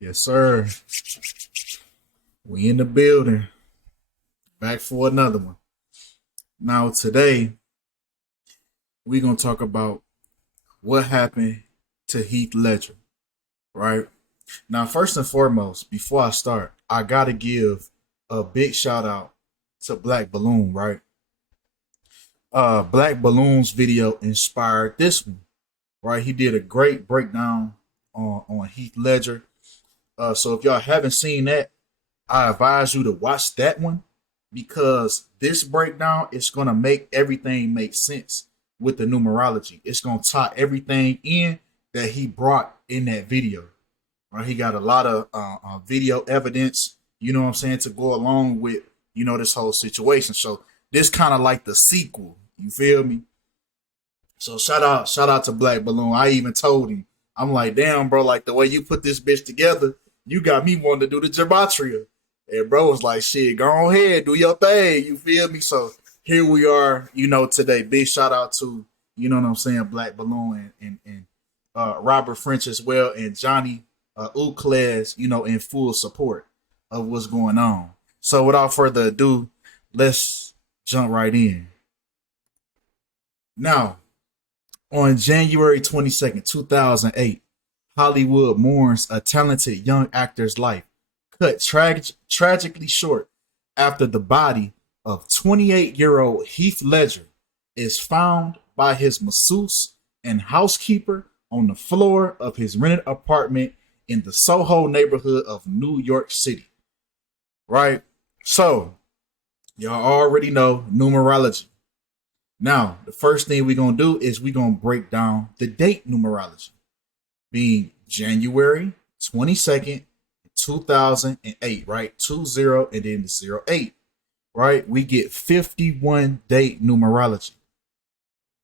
Yes, sir. We in the building. Back for another one. Now, today, we're going to talk about what happened to Heath Ledger, right? Now, first and foremost, before I start, I got to give a big shout out to Blakkballoon, right? Blakkballoon's video inspired this one, right? He did a great breakdown on Heath Ledger. So if y'all haven't seen that, I advise you to watch that one because this breakdown is going to make everything make sense with the numerology. It's going to tie everything in that he brought in that video. Right? He got a lot of video evidence, you know what I'm saying, to go along with, this whole situation. So this kind of like the sequel. You feel me? So shout out to Blakkballoon. I even told him, I'm like, damn, bro, like the way you put this bitch together, you got me wanting to do the Gematria. And bro was like, shit, go ahead, do your thing. You feel me? So here we are, today. Big shout out to, you know what I'm saying, Blakkballoon and Robert French as well, and Johnny Ucles, in full support of what's going on. So without further ado, let's jump right in. Now, on January 22nd, 2008, Hollywood mourns a talented young actor's life, cut tragically short after the body of 28-year-old Heath Ledger is found by his masseuse and housekeeper on the floor of his rented apartment in the Soho neighborhood of New York City. Right? So, y'all already know numerology. Now, the first thing we're going to do is we're going to break down the date numerology, being January 22nd, 2008, right? 20 and then the 08, right? We get 51 date numerology,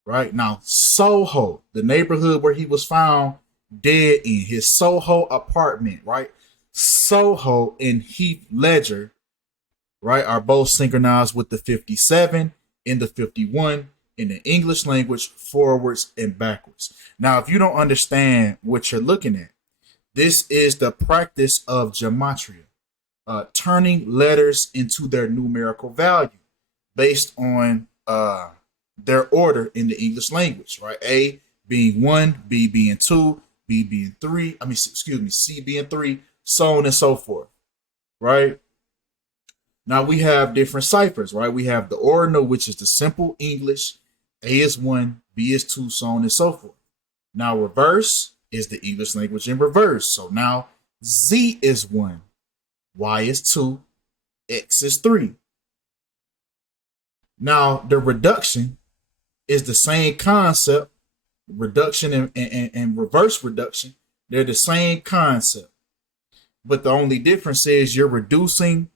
right? Now, Soho, the neighborhood where he was found dead in, his Soho apartment, right? Soho and Heath Ledger, right, are both synchronized with the 57 in the 51 in the English language, forwards and backwards. Now, if you don't understand what you're looking at, this is the practice of Gematria, turning letters into their numerical value based on their order in the English language, right? A being 1, B being 2, B being 3, C being 3, so on and so forth, right? Now we have different ciphers, right? We have the ordinal, which is the simple English. A is 1, B is 2, so on and so forth. Now reverse is the English language in reverse. So now Z is 1, Y is 2, X is 3. Now the reduction is the same concept. Reduction and reverse reduction, they're the same concept. But the only difference is you're reducing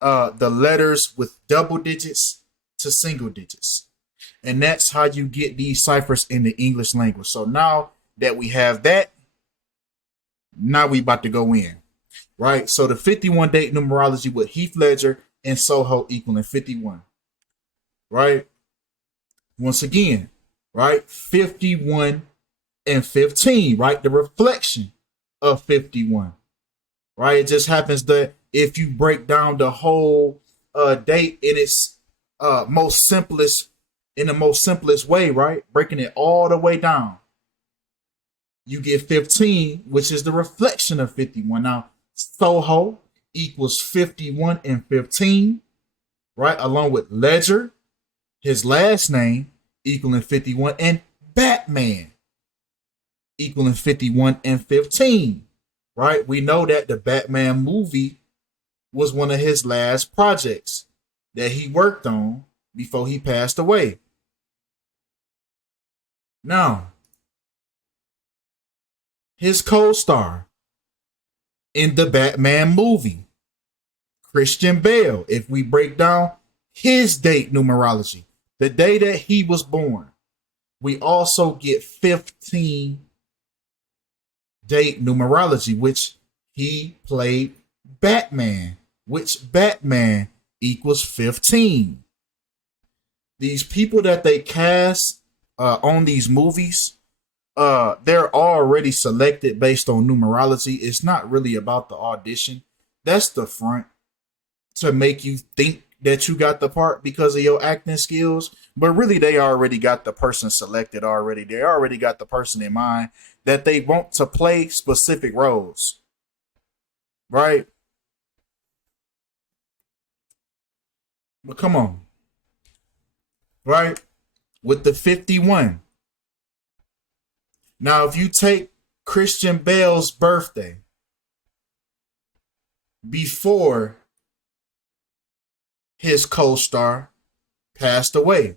the letters with double digits to single digits. And that's how you get these ciphers in the English language. So now that we have that, now we about to go in, right? So the 51 date numerology with Heath Ledger and Soho equaling 51, right? Once again, right? 51 and 15, right? The reflection of 51, right? It just happens that if you break down the whole date in its most simplest way, right? Breaking it all the way down, you get 15, which is the reflection of 51. Now, Soho equals 51 and 15, right? Along with Ledger, his last name, equaling 51, and Batman equaling 51 and 15, right? We know that the Batman movie was one of his last projects that he worked on before he passed away. Now, his co-star in the Batman movie, Christian Bale, if we break down his date numerology, the day that he was born, we also get 15 date numerology, which he played Batman, which Batman equals 15. These people that they cast on these movies they're already selected based on numerology. It's not really about the audition. That's the front to make you think that you got the part because of your acting skills. But really, they already got the person selected already. They already got the person in mind that they want to play specific roles. Right? But come on. Right? With the 51. Now, if you take Christian Bale's birthday before his co-star passed away,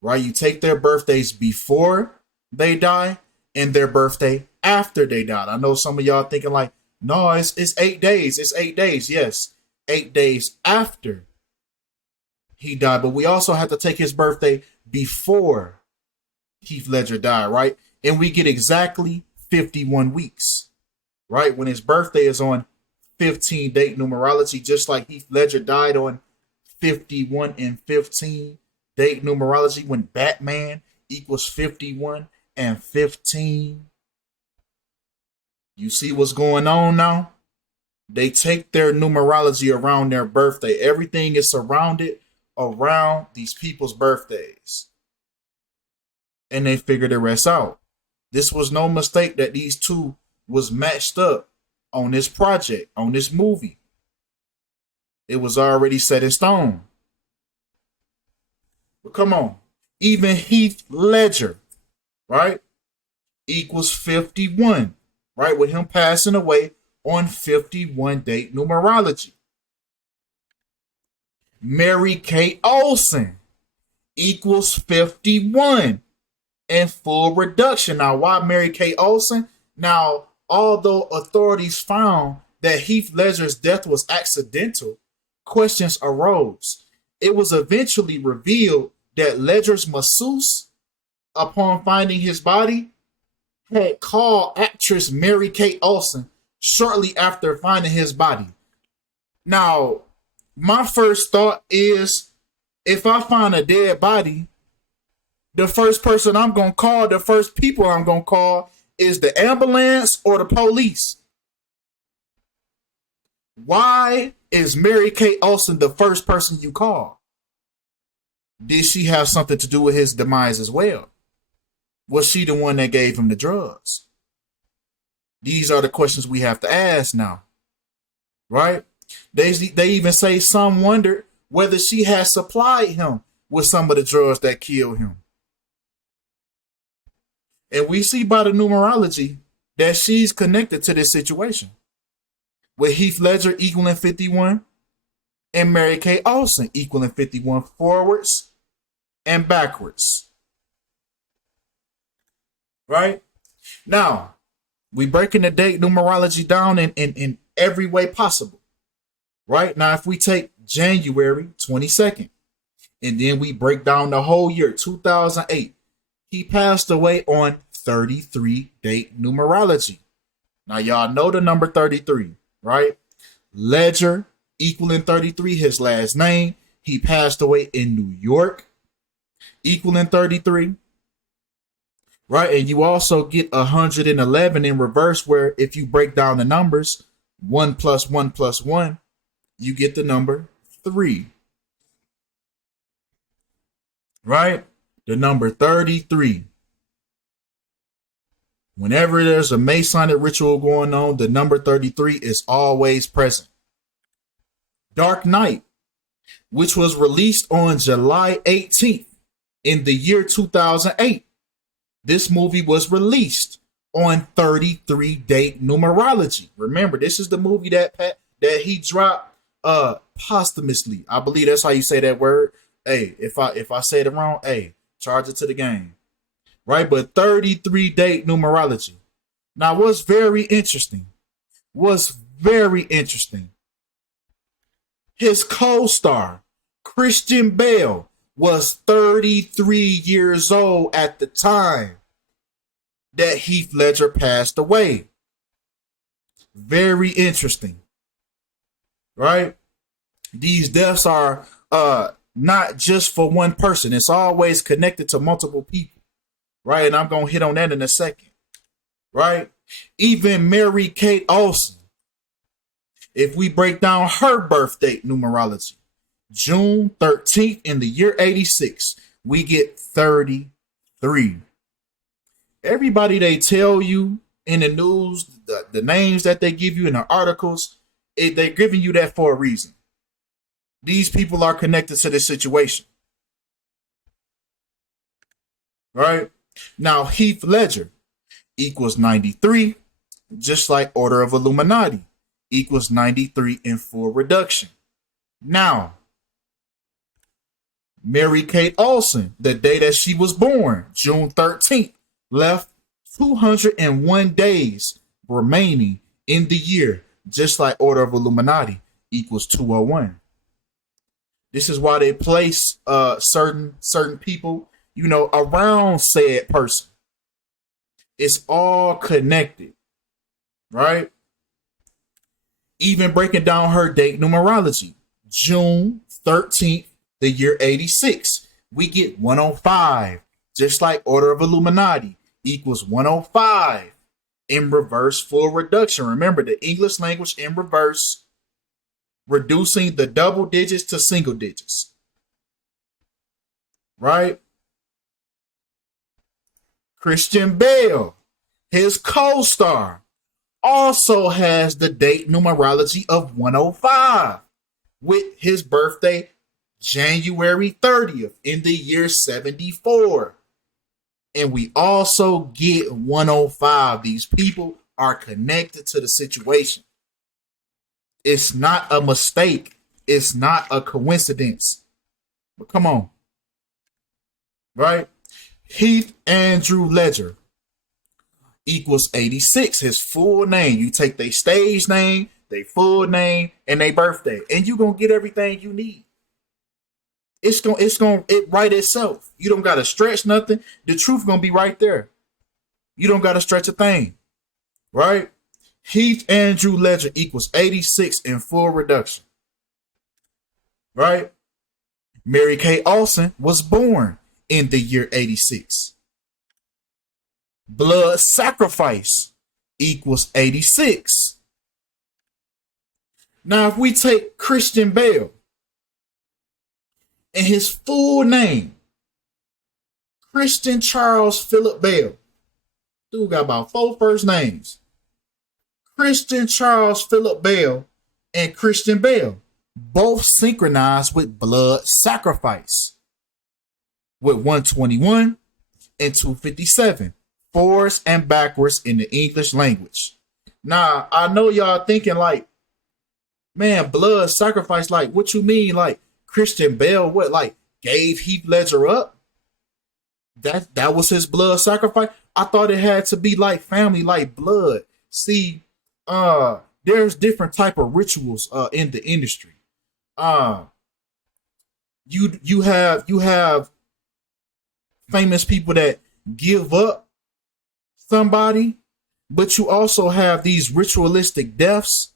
right? You take their birthdays before they die and their birthday after they died. I know some of y'all thinking like, no, it's 8 days. It's 8 days. Yes, 8 days after he died. But we also have to take his birthday before Heath Ledger died, right? And we get exactly 51 weeks, right? When his birthday is on 15 date numerology, just like Heath Ledger died on 51 and 15 date numerology when Batman equals 51 and 15. You see what's going on now? They take their numerology around their birthday. Everything is surrounded around these people's birthdays. And they figure the rest out. This was no mistake that these two was matched up on this project, on this movie. It was already set in stone. But come on. Even Heath Ledger, right, equals 51, right, with him passing away on 51 date numerology. Mary-Kate Olsen equals 51 and full reduction. Now, why Mary-Kate Olsen? Now, although authorities found that Heath Ledger's death was accidental, questions arose. It was eventually revealed that Ledger's masseuse, upon finding his body, had called actress Mary-Kate Olsen shortly after finding his body. Now, my first thought is, if I find a dead body, the first person I'm going to call, the first people I'm going to call is the ambulance or the police. Why is Mary-Kate Olsen the first person you call? Did she have something to do with his demise as well? Was she the one that gave him the drugs? These are the questions we have to ask now, right? They even say some wondered whether she had supplied him with some of the drugs that killed him. And we see by the numerology that she's connected to this situation, with Heath Ledger equaling 51 and Mary-Kate Olsen equaling 51 forwards and backwards. Right? Now, we breaking the date numerology down in every way possible. Right? Now, if we take January 22nd, and then we break down the whole year, 2008, he passed away on 33 date numerology. Now, y'all know the number 33, right? Ledger equaling 33, his last name. He passed away in New York, equaling 33. Right? And you also get 111 in reverse, where if you break down the numbers, 1 plus 1 plus 1, you get the number 3. Right? The number 33. Whenever there's a Masonic ritual going on, the number 33 is always present. Dark Knight, which was released on July 18th in the year 2008. This movie was released on 33 date numerology. Remember, this is the movie that he dropped posthumously. I believe that's how you say that word. Hey, if I said it wrong, hey, charge it to the game. Right? But 33 date numerology. Now, what's very interesting, his co-star, Christian Bale, was 33 years old at the time that Heath Ledger passed away. Very interesting. Right? These deaths are not just for one person. It's always connected to multiple people. Right? And I'm going to hit on that in a second. right? Even Mary Kate Olsen, if we break down her birth date numerology, June 13th in the year 86, we get 33. Everybody they tell you in the news, the names that they give you in the articles, they're giving you that for a reason. These people are connected to this situation. Right? Now, Heath Ledger equals 93, just like Order of Illuminati equals 93 in full reduction. Now, Mary Kate Olsen, the day that she was born, June 13th, left 201 days remaining in the year, just like Order of Illuminati equals 201. This is why they place certain people, around said person. It's all connected, right? Even breaking down her date numerology, June 13th, the year 86, we get 105, just like Order of Illuminati equals 105 in reverse full reduction. Remember, the English language in reverse, reducing the double digits to single digits, right? Christian Bale, his co-star, also has the date numerology of 105 with his birthday January 30th in the year 74. And we also get 105. These people are connected to the situation. It's not a mistake. It's not a coincidence. But come on. Right? Heath Andrew Ledger equals 86. His full name. You take their stage name, their full name, and their birthday, and you're going to get everything you need. It's going to write itself. You don't got to stretch nothing. The truth going to be right there. You don't got to stretch a thing. Right? Heath Andrew Ledger equals 86 in full reduction. Right? Mary Kate Olsen was born in the year 86. Blood sacrifice equals 86. Now, if we take Christian Bale and his full name, Christian Charles Philip Bale, dude got about 4 first names. Christian Charles Philip Bale and Christian Bale both synchronized with blood sacrifice with 121 and 257, forwards and backwards in the English language. Now, I know y'all thinking like, man, blood sacrifice, like, what you mean? Like, Christian Bale, what, like, gave Heath Ledger up? That was his blood sacrifice? I thought it had to be like family, like blood. See, there's different type of rituals in the industry. You have famous people that give up somebody, but you also have these ritualistic deaths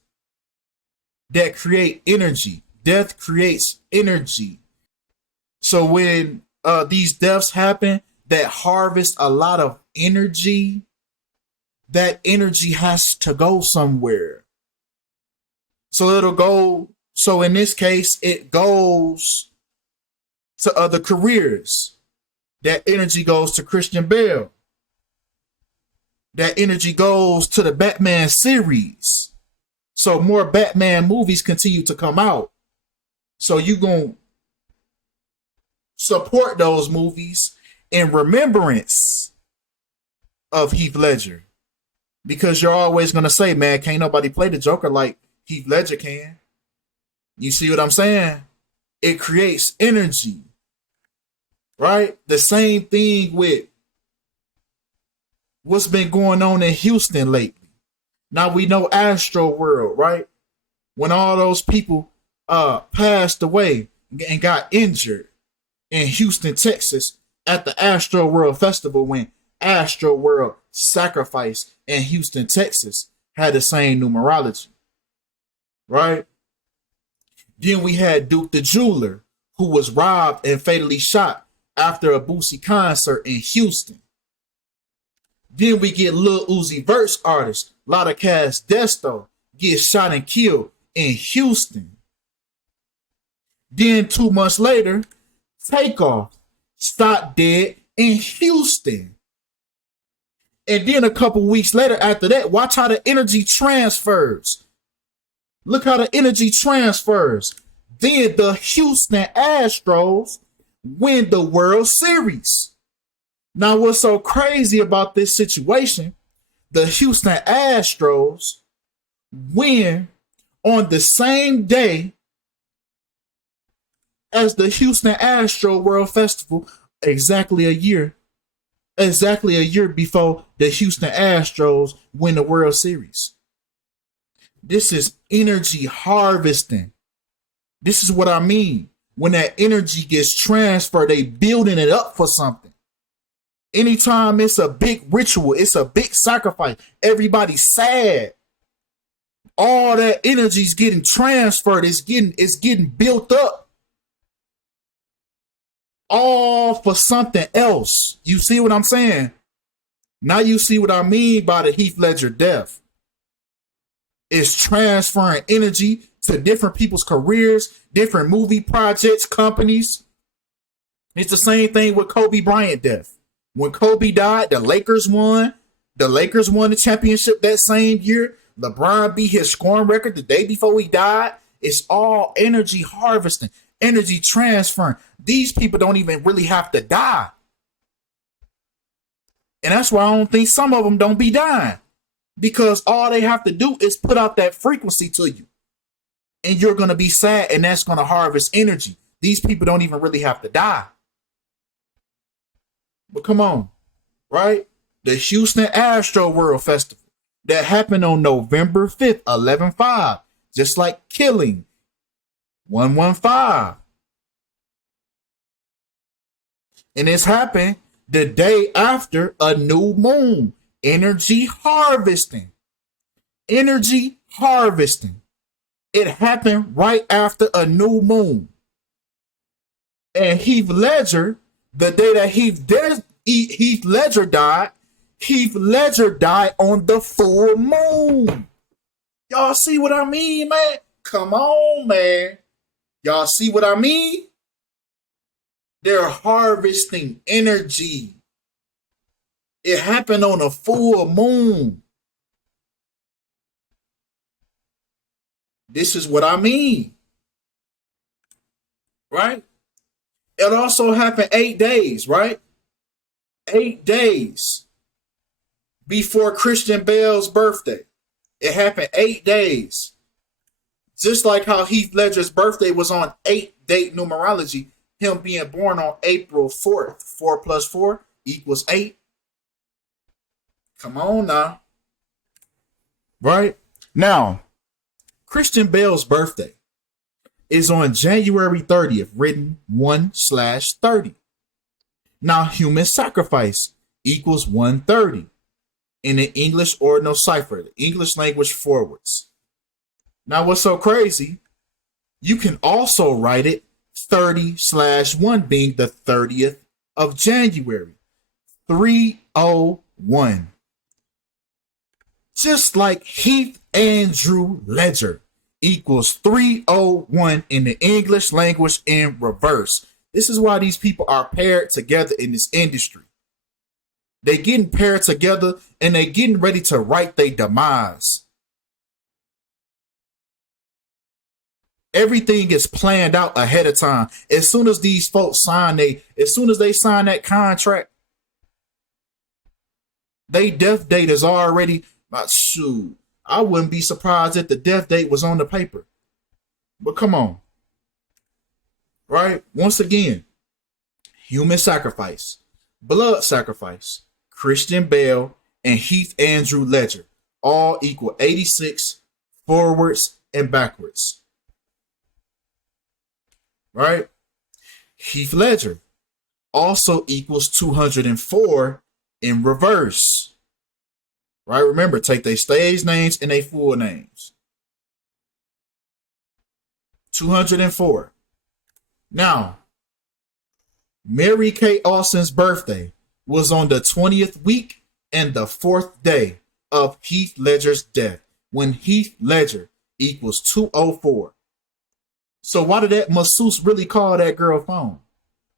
that create energy. Death creates energy. So when these deaths happen that harvest a lot of energy, that energy has to go somewhere. So it'll go. So in this case, it goes to other careers. That energy goes to Christian Bale. That energy goes to the Batman series. So more Batman movies continue to come out. So you gonna support those movies in remembrance of Heath Ledger. Because you're always gonna say, man, can't nobody play the Joker like Heath Ledger can. You see what I'm saying? It creates energy. Right? The same thing with what's been going on in Houston lately. Now we know Astro World, right? When all those people passed away and got injured in Houston, Texas at the Astro World Festival, when Astro World Sacrifice in Houston, Texas had the same numerology. Right? Then we had Duke the Jeweler, who was robbed and fatally shot after a Boosie concert in Houston. Then we get Lil Uzi Vert's artist, Lotta Cass Desto, get shot and killed in Houston. Then 2 months later, Takeoff, shot dead in Houston. And then a couple weeks later after that, watch how the energy transfers. Look how the energy transfers. Then the Houston Astros win the World Series. Now, what's so crazy about this situation, the Houston Astros win on the same day as the Houston Astro World Festival, exactly a year before the Houston Astros win the World Series. This is energy harvesting. This is what I mean. When that energy gets transferred, they building it up for something. Anytime it's a big ritual, it's a big sacrifice, everybody's sad. All that energy is getting transferred. It's getting built up. All for something else. You see what I'm saying? Now you see what I mean by the Heath Ledger death. It's transferring energy to different people's careers, different movie projects, companies. It's the same thing with Kobe Bryant death. When Kobe died, the Lakers won. The Lakers won the championship that same year. LeBron beat his scoring record the day before he died. It's all energy harvesting, energy transferring. These people don't even really have to die. And that's why I don't think some of them don't be dying. Because all they have to do is put out that frequency to you. And you're going to be sad, and that's going to harvest energy. These people don't even really have to die. But come on, right? The Houston Astro World Festival that happened on November 5th, 11/5, just like Killing 115. And it's happened the day after a new moon. Energy harvesting. Energy harvesting. It happened right after a new moon. And Heath Ledger, the day that Heath Ledger died, Heath Ledger died on the full moon. Y'all see what I mean, man? Come on, man. Y'all see what I mean? They're harvesting energy. It happened on a full moon. This is what I mean. Right? It also happened 8 days, right? 8 days before Christian Bale's birthday. It happened 8 days. Just like how Heath Ledger's birthday was on 8-date numerology, him being born on April 4th. 4 plus 4 equals 8. Come on now. Right? Now, Christian Bale's birthday is on January 30th, written 1/30. Now, human sacrifice equals 130 in the English ordinal cipher, the English language forwards. Now, what's so crazy? You can also write it 30/1, being the 30th of January. 301. Just like Heath Andrew Ledger equals 301 in the English language in reverse. This is why these people are paired together in this industry. They getting paired together and they getting ready to write their demise. Everything is planned out ahead of time. As soon as these folks sign that contract, they death date is already, shoot, I wouldn't be surprised if the death date was on the paper. But come on. Right? Once again, human sacrifice, blood sacrifice, Christian Bale, and Heath Andrew Ledger all equal 86 forwards and backwards. Right? Heath Ledger also equals 204 in reverse. Right? Remember, take their stage names and their full names. 204. Now, Mary Kate Austin's birthday was on the 20th week and the 4th day of Heath Ledger's death, when Heath Ledger equals 204. So why did that masseuse really call that girl phone?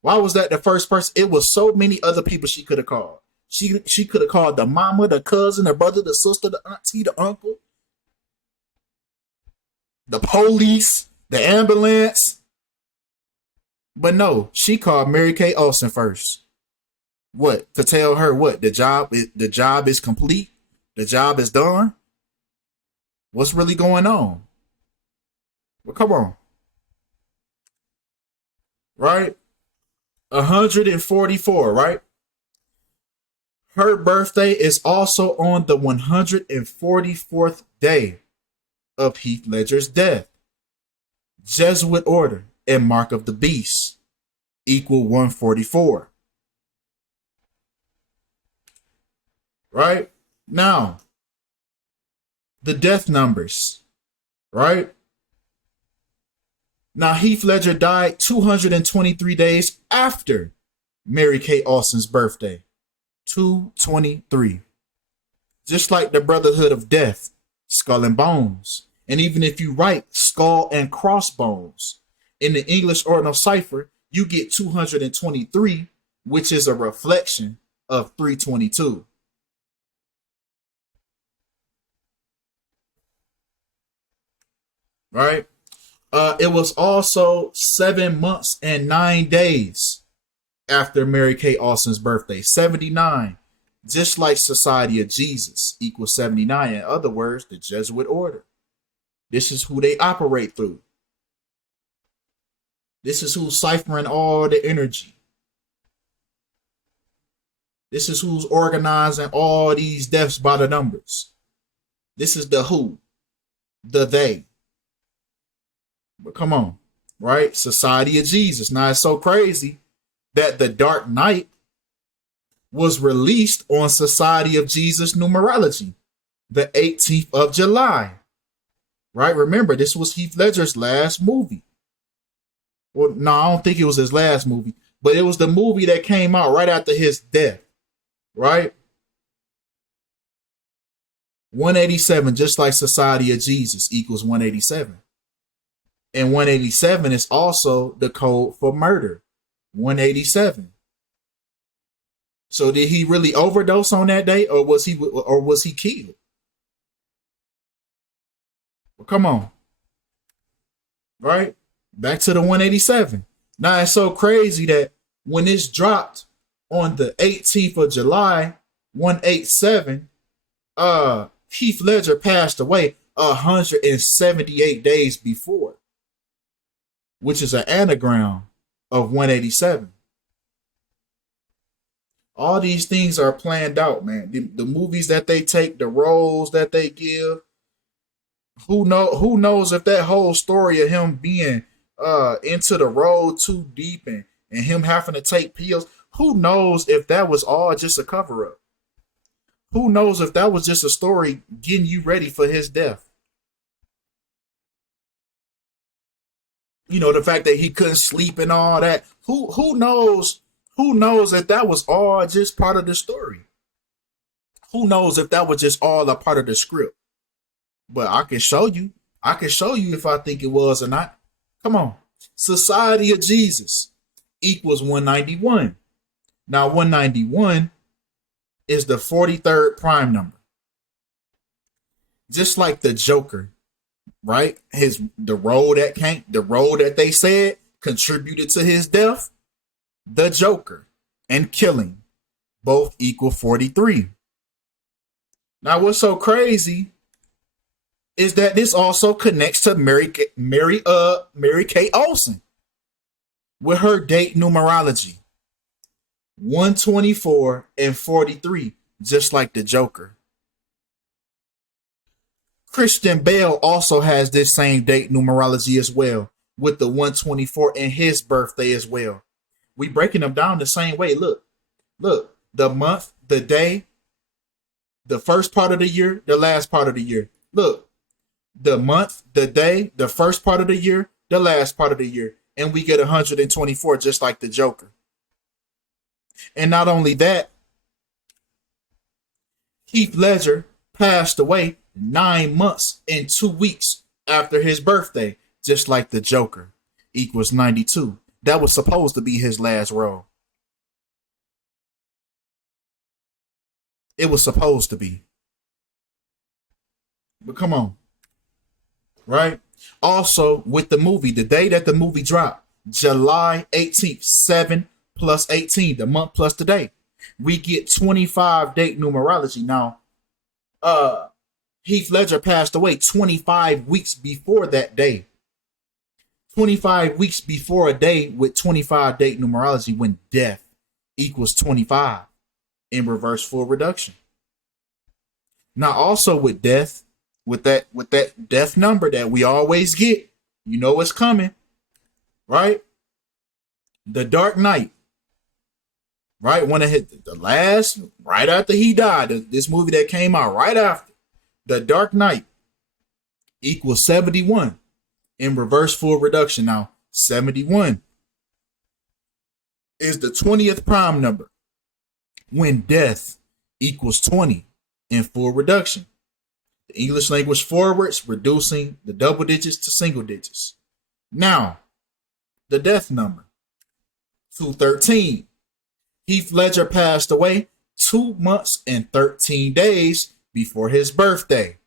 Why was that the first person? It was so many other people she could have called. She could have called the mama, the cousin, the brother, the sister, the auntie, the uncle, the police, the ambulance. But no, she called Mary Kay Olsen first. What? To tell her what? The job is complete? The job is done? What's really going on? Well, come on. Right? 144, right? Her birthday is also on the 144th day of Heath Ledger's death. Jesuit order and mark of the beast equal 144. Right? Now, the death numbers, right? Now, Heath Ledger died 223 days after Mary Kay Olsen's birthday. 223. Just like the Brotherhood of Death, Skull and Bones. And even if you write Skull and Crossbones in the English ordinal cipher, you get 223, which is a reflection of 322. Right? It was also 7 months and 9 days after Mary Kay Olsen's birthday. 79. Just like Society of Jesus equals 79. In other words, the Jesuit order. This is who they operate through. This is who's ciphering all the energy. This is who's organizing all these deaths by the numbers. This is the who, the they. But come on, right? Society of Jesus. Now it's so crazy that the Dark Knight was released on Society of Jesus Numerology, the 18th of July. Right? Remember, this was Heath Ledger's last movie. Well, no, I don't think it was his last movie, but it was the movie that came out right after his death. Right? 187, just like Society of Jesus, equals 187. And 187 is also the code for murder. 187. So did he really overdose on that day, or was he killed? Well, come on. Right? Back to the 187. Now it's so crazy that when this dropped on the 18th of July, 187, Heath Ledger passed away 178 days before, which is an anagram of 187. All these things are planned out, man. The movies that they take, the roles that they give. Who knows if that whole story of him being into the road too deep and him having to take pills, who knows if that was all just a cover-up? Who knows if that was just a story getting you ready for his death? You know, the fact that he couldn't sleep and all that. Who knows? Who knows if that was all just part of the story? Who knows if that was just all a part of the script? But I can show you. I can show you if I think it was or not. Come on. Society of Jesus equals 191. Now 191 is the 43rd prime number. Just like the Joker, right? The role that they said contributed to his death. The Joker and killing both equal 43. Now what's so crazy is that this also connects to Mary Kay Olsen with her date numerology. 124 and 43, just like the Joker. Christian Bale also has this same date numerology as well, with the 124 and his birthday as well. We breaking them down the same way. Look, the month, the day, the first part of the year, the last part of the year. Look, the month, the day, the first part of the year, the last part of the year. And we get 124 just like the Joker. And not only that, Heath Ledger passed away 9 months and 2 weeks after his birthday, just like the Joker, equals 92. That was supposed to be his last role. It was supposed to be. But come on, right? Also, with the movie, the day that the movie dropped, July 18th, 7 plus 18, the month plus the day, we get 25 date numerology. Now, Heath Ledger passed away 25 weeks before that day. 25 weeks before a day with 25 date numerology when death equals 25 in reverse full reduction. Now, also with death, with that death number that we always get, you know what's coming, right? The Dark Knight, right? When it hit the last, right after he died, this movie that came out right after, The Dark Knight equals 71 in reverse full reduction. Now, 71 is the 20th prime number when death equals 20 in full reduction. The English language forwards, reducing the double digits to single digits. Now, the death number, 213. Heath Ledger passed away 2 months and 13 days before his birthday.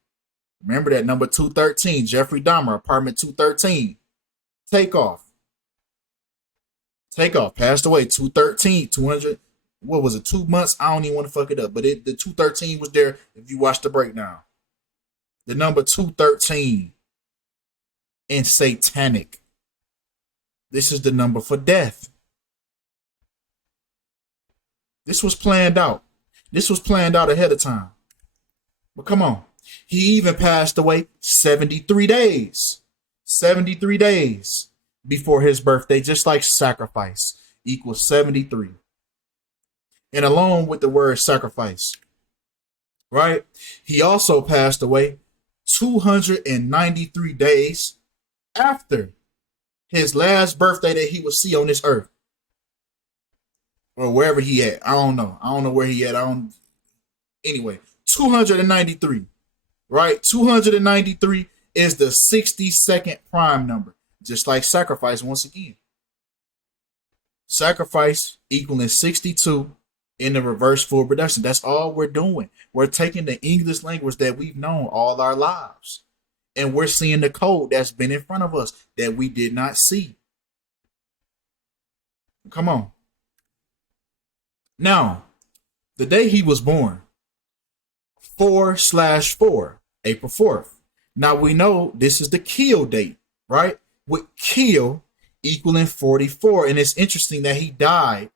Remember that number 213, Jeffrey Dahmer, apartment 213. Takeoff, passed away 213, 200, what was it, 2 months? I don't even want to fuck it up, but the 213 was there if you watch the breakdown. The number 213 in satanic. This is the number for death. This was planned out. This was planned out ahead of time. But come on. He even passed away 73 days. 73 days before his birthday, just like sacrifice equals 73. And along with the word sacrifice, right? He also passed away 293 days after his last birthday that he would see on this earth. Or wherever he at. I don't know. I don't know where he at. Anyway, 293. Right? 293 is the 62nd prime number. Just like sacrifice once again. Sacrifice equaling 62 in the reverse full reduction. That's all we're doing. We're taking the English language that we've known all our lives. And we're seeing the code that's been in front of us that we did not see. Come on. Now, the day he was born, 4/4, April 4th. Now we know this is the kill date, right? With kill equaling 44. And it's interesting that he died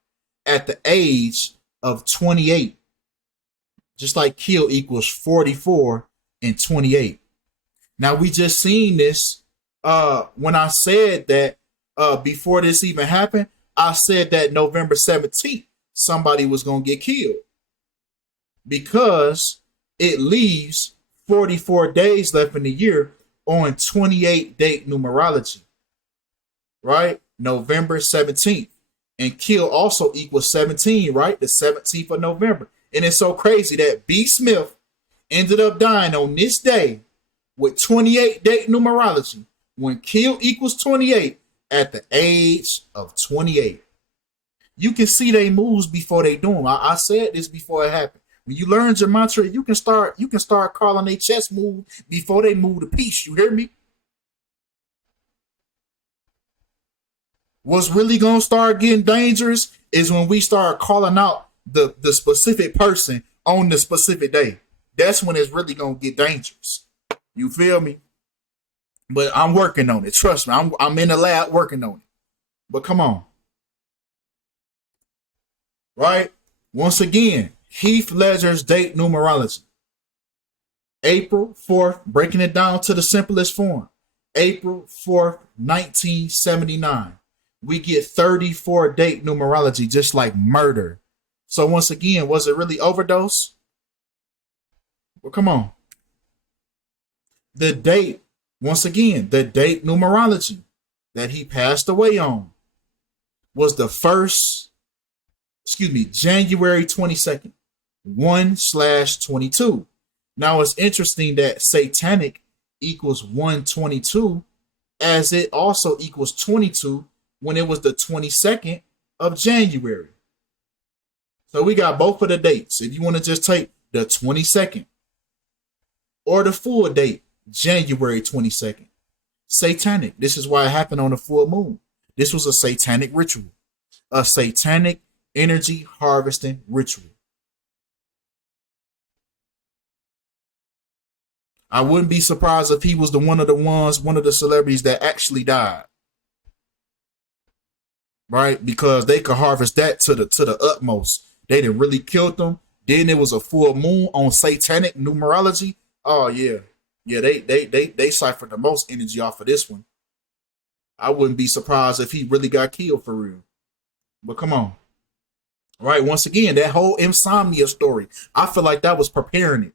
at the age of 28. Just like kill equals 44 and 28. Now we just seen this when I said that before this even happened, I said that November 17th, somebody was going to get killed. Because it leaves 44 days left in the year on 28 date numerology. Right? November 17th. And kill also equals 17, right? The 17th of November. And it's so crazy that B. Smith ended up dying on this day with 28 date numerology when kill equals 28 at the age of 28. You can see they moves before they do them. I said this before it happened. When you learn Gematria, you can start calling a chess move before they move the piece. You hear me? What's really gonna start getting dangerous is when we start calling out the specific person on the specific day. That's when it's really gonna get dangerous. You feel me? But I'm working on it. Trust me, I'm in the lab working on it. But come on. Right? Once again, Heath Ledger's date numerology. April 4th, breaking it down to the simplest form. April 4th, 1979. We get 34 date numerology, just like murder. So once again, was it really overdose? Well, come on. The date, once again, the date numerology that he passed away on was the January 22nd, 1/22. Now it's interesting that satanic equals 122, as it also equals 22 when it was the 22nd of January. So we got both of the dates. If you want to just take the 22nd or the full date, January 22nd. Satanic. This is why it happened on the full moon. This was a satanic ritual, a satanic energy harvesting ritual. I wouldn't be surprised if he was one of the celebrities that actually died. Right? Because they could harvest that to the utmost. They didn't really kill them. Then it was a full moon on satanic numerology. Oh yeah. Yeah, they ciphered the most energy off of this one. I wouldn't be surprised if he really got killed for real. But come on. Right, once again, that whole insomnia story, I feel like that was preparing it.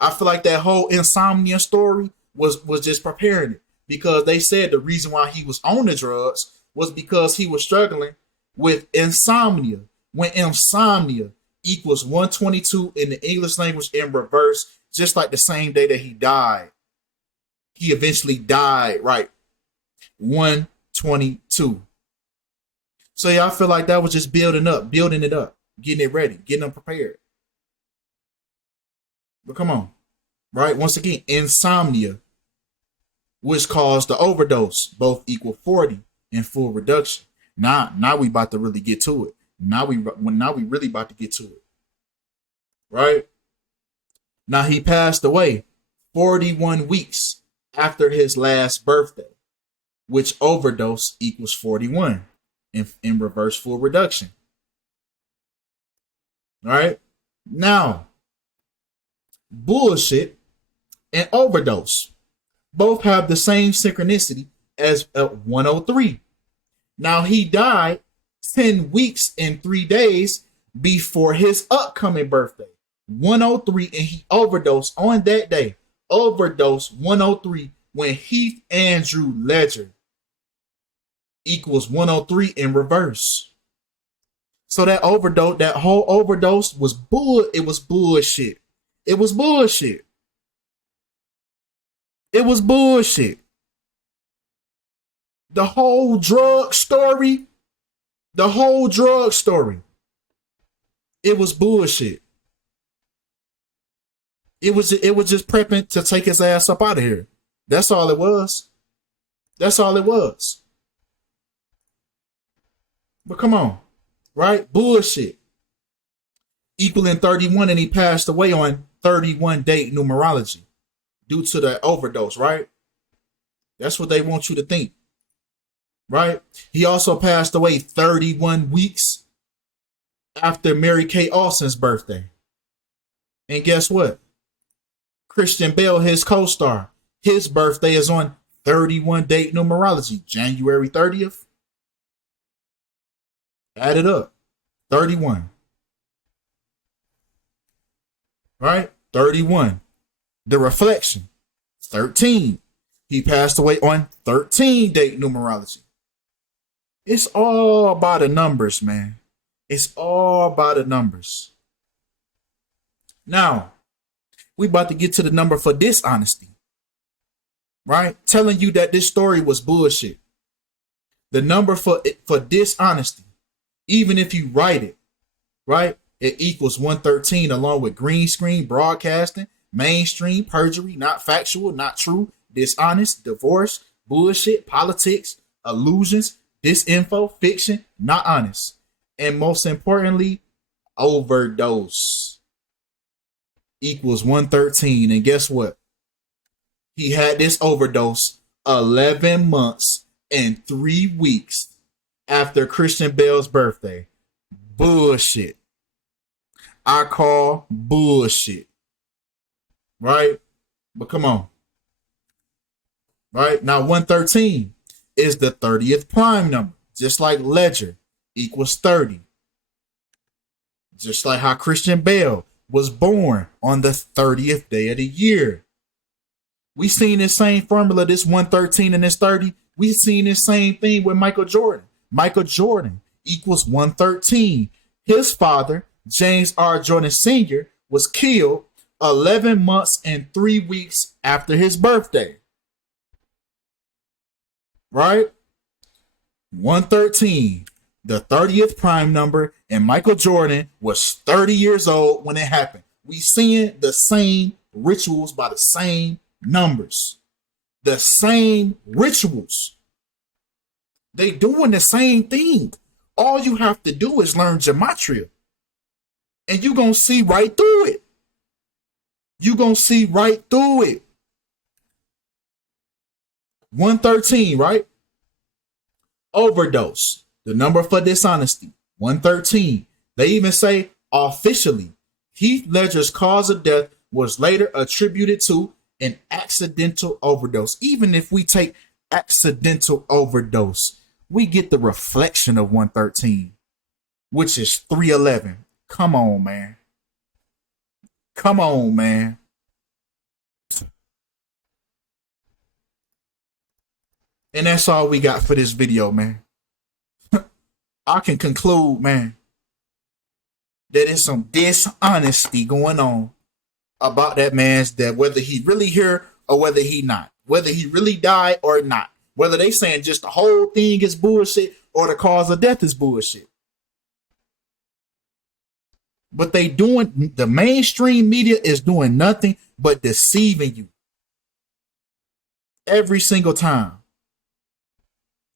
I feel like that whole insomnia story was just preparing it, because they said the reason why he was on the drugs was because he was struggling with insomnia. When insomnia equals 122 in the English language in reverse, just like the same day that he died. He eventually died, right? 122. So yeah, I feel like that was just building it up, getting it ready, getting them prepared. But come on, right? Once again, insomnia, which caused the overdose, both equal 40 in full reduction. Now we about to really get to it. Now we really about to get to it, right? Now he passed away 41 weeks after his last birthday, which overdose equals 41 in reverse full reduction. All right. Now, bullshit and overdose both have the same synchronicity as 103. Now, he died 10 weeks and 3 days before his upcoming birthday, 103, and he overdosed on that day. Overdose 103 when Heath Andrew LEDGER equals 103 in reverse. So that overdose, that whole overdose was it was bullshit. It was bullshit. It was bullshit. The whole drug story, it was bullshit. It was just prepping to take his ass up out of here. That's all it was. That's all it was. But come on, right? Bullshit. Equaling 31, and he passed away on 31 date numerology due to the overdose, right? That's what they want you to think, right? He also passed away 31 weeks after Mary Kay Austin's birthday. And guess what? Christian Bale, his co-star, his birthday is on 31 date numerology, January 30th. Add it up. 31. Right? 31. The reflection. 13. He passed away on 13 date numerology. It's all about the numbers, man. It's all about the numbers. Now, we about to get to the number for dishonesty. Right? Telling you that this story was bullshit. The number for dishonesty, even if you write it, right? It equals 113, along with green screen, broadcasting, mainstream, perjury, not factual, not true, dishonest, divorce, bullshit, politics, illusions, disinfo, fiction, not honest. And most importantly, overdose equals 113. And guess what? He had this overdose 11 months and 3 weeks after Christian Bale's birthday. Bullshit. I call bullshit. Right? But come on. Right? Now 113 is the 30th prime number. Just like LEDGER equals 30. Just like how Christian Bale was born on the 30th day of the year. We seen this same formula, this 113 and this 30. We seen this same thing with Michael Jordan. Michael Jordan equals 113. His father, James R. Jordan Sr., was killed 11 months and 3 weeks after his birthday. Right? 113, the 30th prime number, and Michael Jordan was 30 years old when it happened. We seeing the same rituals by the same numbers. The same rituals. They doing the same thing. All you have to do is learn Gematria. And you gonna see right through it. You gonna see right through it. 113, right? Overdose. The number for dishonesty. 113. They even say officially, Heath Ledger's cause of death was later attributed to an accidental overdose. Even if we take accidental overdose, we get the reflection of 113, which is 311. Come on, man. Come on, man. And that's all we got for this video, man. I can conclude, man, that there's some dishonesty going on about that man's death, whether he really here or whether he not, whether he really died or not, whether they saying just the whole thing is bullshit or the cause of death is bullshit. But they doing, the mainstream media is doing nothing but deceiving you every single time.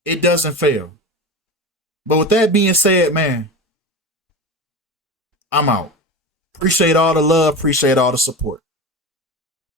It doesn't fail. But with that being said, man, I'm out. Appreciate all the love. Appreciate all the support.